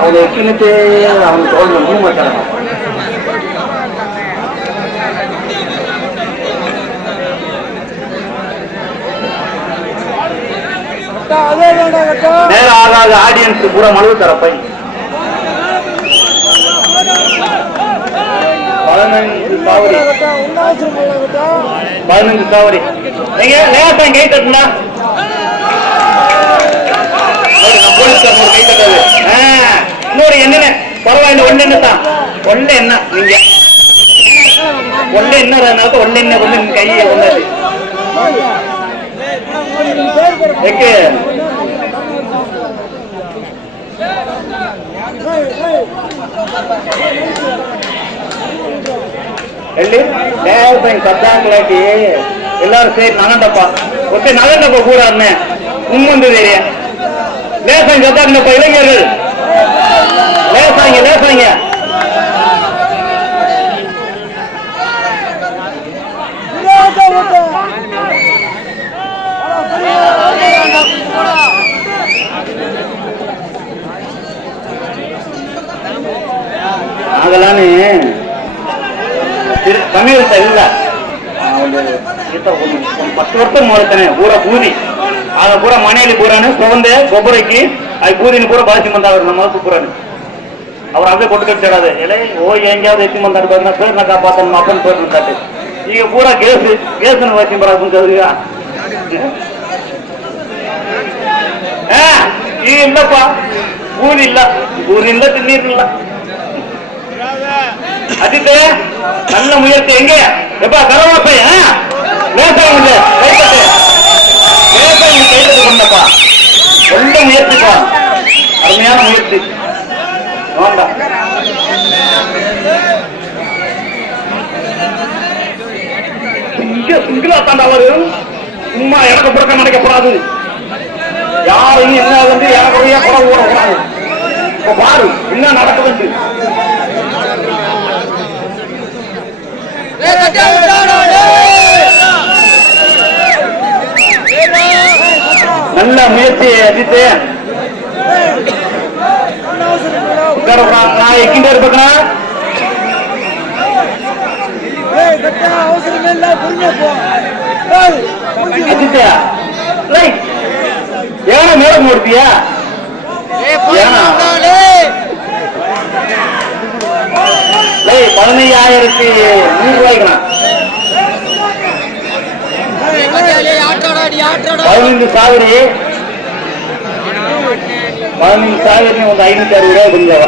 அவனை எக்கினுட்டு அவன் தோல் மூணு மாட்டான். நேரம் ஆகாத ஆடியன்ஸ் பூரா மனு தரப்பை 15 சாவரி நீங்க லேசா கை தட்டுனா கை தட்டாது. இன்னொரு என்ன பரவாயில்ல ஒண்ணு என்னதான் ஒண்ணு என்ன நீங்க ஒண்ணு என்ன ஒண்ணு என்ன ஒண்ணு கையை ஒண்ணு சத்தாங்களாட்டி எல்லாரும் சரி நகண்டப்பா ஒருத்தர் நகண்டப்பா கூட உண்மை தெரியும். லேசாங்க சத்தாங்கப்பா இளைஞர்கள் லேசாங்க லேசாங்க அதெல்லாம் தமிழ் இல்ல 10 வருஷம் மூலத்தானே பூரா பூதி அதை பூரா மனையில பூரான்னு சுகந்த கொப்பரைக்கு அது பூதினு பூரா பாசி வந்தாரு நம்ம பூரான்னு அவர் அப்படியே கொட்டு கட்டாது இல்லை ஓ எங்கேயாவது எத்தி வந்தாரு பாருங்க பேர் நான் காப்பாத்தணும் மக்கள் பேர் காட்டு இங்க பூரா கேஸ் வாசியம் பராதுங்க இது இல்லப்பா பூதி இல்ல பூதி இல்ல திண்ணீர் இல்ல அஜித் நல்ல முயற்சி எங்க எப்ப கரவாப்பை கொண்டப்பா நல்ல முயற்சிப்பா அருமையான முயற்சி சிங்களா தாண்டா அவரு சும்மா எனக்கு புறக்க நினைக்கப்படாது யாரும் என்ன வந்து எனக்கு கூட ஓடக்கூடாது. இப்ப பாரு என்ன நடக்குது நல்ல முயற்சி அஜித்து எங்கிட்ட இருப்பா அஜித்தா ஏன்னா மேடம் கொடுத்தியா 15,100 ரூபாய்க்குண்ணா 15,000 ಒಂದು 560 ರೂಪಾಯಿ ಬಂದವ.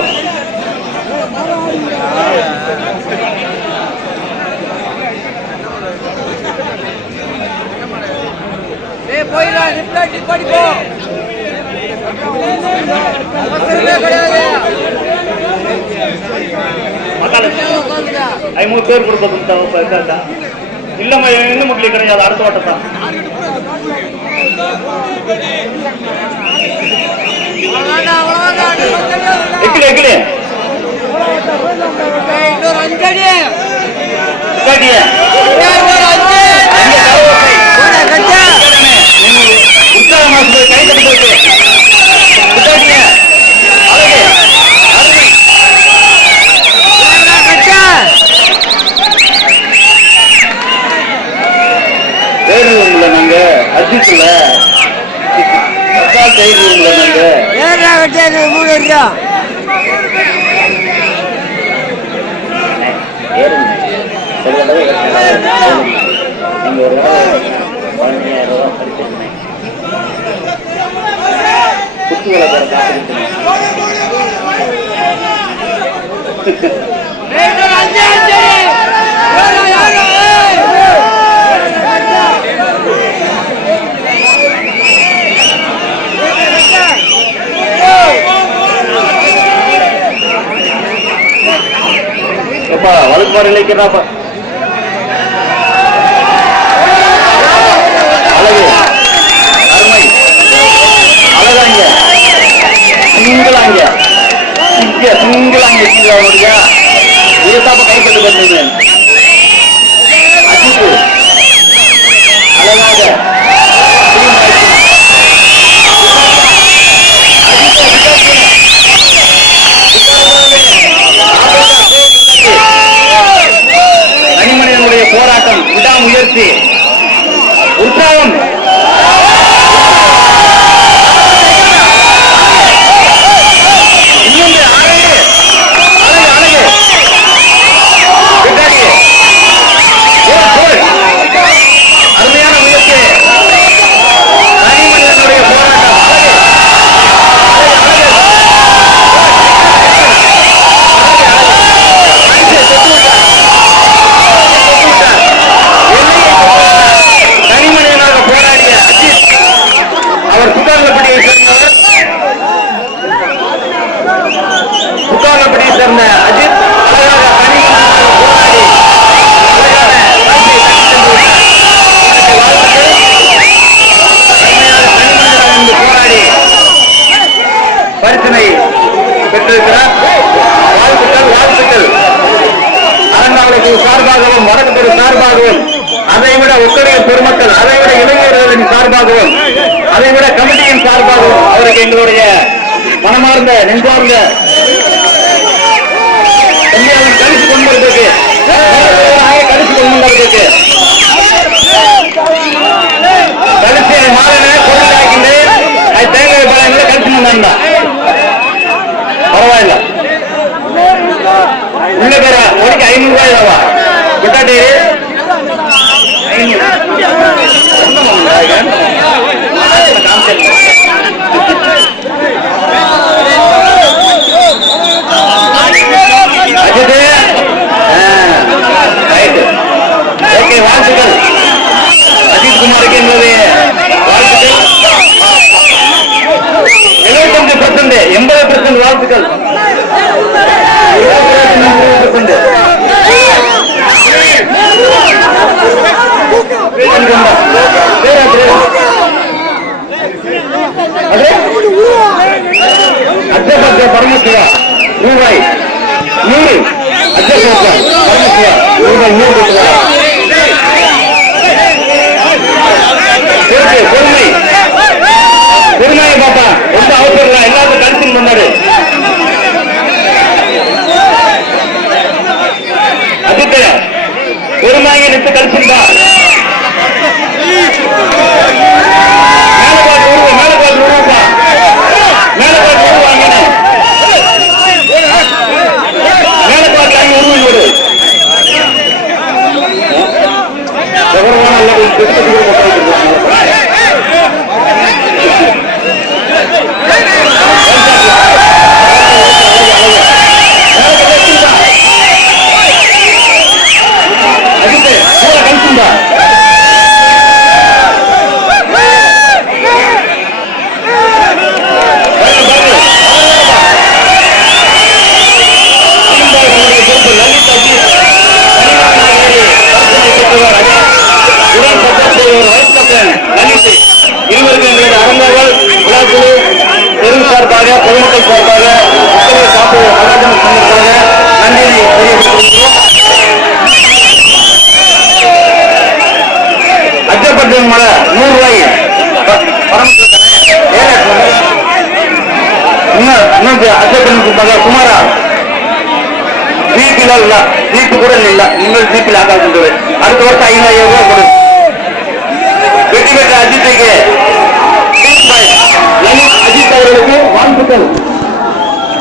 ஐநூறு பேர் கொடுப்பது இல்லம்மா இன்னும் மக்களுக்கு கிடையாது அடுத்த வட்டத்தான் நாங்க அஜித்ல வழக்கு மாதிரி நினைக்கிறாப்ப அழகு அருமை அழகாங்க சிங்களாங்க சிங்களாங்க ஏதாப்ப கைப்பட்டு பண்ணீங்க அஜித்து அழகாக உற்சாகம். அருமையான முயற்சி. தனி மனிதனுடைய போராட்டம். தனி மனிதனாக போராடிய அஜித், அவர் புத்தாங்கப்பட்டியை சேர்ந்தவர். புத்தாங்கப்பட்டியை சேர்ந்த அஜித் அழகாக தனி மனிதனாக போராடி அழகான பரிசனை பெற்றிருக்கிறார். வாழ்த்துக்கள், வாழ்த்துக்கள். அரங்காவலர்கள் சார்பாகவும் வடக்கு தெரு சார்பாகவும் அதைவிட ஒக்கரையர் பெருமக்கள், அதைவிட இளைஞர்களின் சார்பாகவும் அதைவிட கமிட்டியின் சார்பாகவும் அவருக்கு எங்களுடைய மனமார்ந்த நெஞ்சார்ந்த இந்தியாவின் கழிச்சு கொண்டிருக்கு கழிச்சு கொண்டிருக்கு கழிச்சு மாறின பொருளாக்கிண்டு அது தேங்காய் பழங்களை கழிச்சு வந்தா பரவாயில்ல. உள்ள பேர ஒடிக்கு 500 ரூபாய் தாவா விட்டாட்டி 500 ஓகே. வாழ்த்துக்கள் அஜித் குமாருக்கு எங்களுடைய வாழ்த்துக்கள். 75%, 80% வாழ்த்துக்கள். 20% அஜய் பரமேஸ்வரா ரூபாய் 100. அஜய் பரமேஸ்வரா ரூபாய் 100.